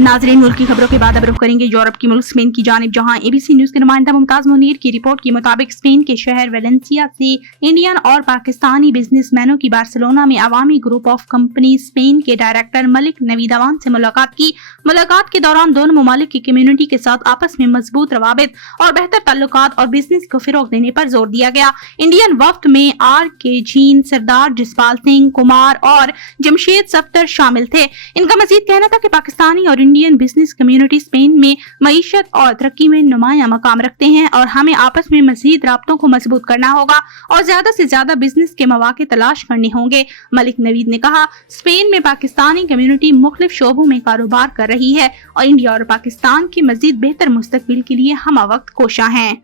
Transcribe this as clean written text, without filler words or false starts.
नाज़रीन, मुल्क की खबरों के बाद अब रुख करेंगे यूरोप की मुल्क स्पेन की जानिब, जहां एबीसी न्यूज के नुमाइंदा मुमताज मुनीर की रिपोर्ट के मुताबिक स्पेन के शहर वेलेंसिया से इंडियन और पाकिस्तानी बिजनेसमैनों की बार्सिलोना में अवामी ग्रुप ऑफ कंपनी स्पेन के डायरेक्टर मलिक नवीद अवान से मुलाकात की। मुलाकात के दौरान दोनों ममालिक की कम्युनिटी के साथ आपस में मजबूत रवाबित और बेहतर ताल्लुकात और बिजनेस को फिरोग देने पर जोर दिया गया। इंडियन वफ्द में आर के जीन, सरदार जसपाल सिंह, कुमार और जमशेद सफ्तर शामिल थे। इनका मजीद कहना था कि पाकिस्तानी और इंडियन बिजनेस कम्युनिटी स्पेन में मईशत और तरक्की में नुमाया मकाम रखते हैं और हमें आपस में मजीद राब्तों को मजबूत करना होगा और ज्यादा से ज्यादा बिजनेस के मौके तलाश करने होंगे। मलिक नवीद ने कहा, स्पेन में पाकिस्तानी कम्युनिटी मुख्तलिफ शोबों में कारोबार कर रही है और इंडिया और पाकिस्तान के मजीद बेहतर मुस्तकबिल के लिए हम वक्त कोशा हैं।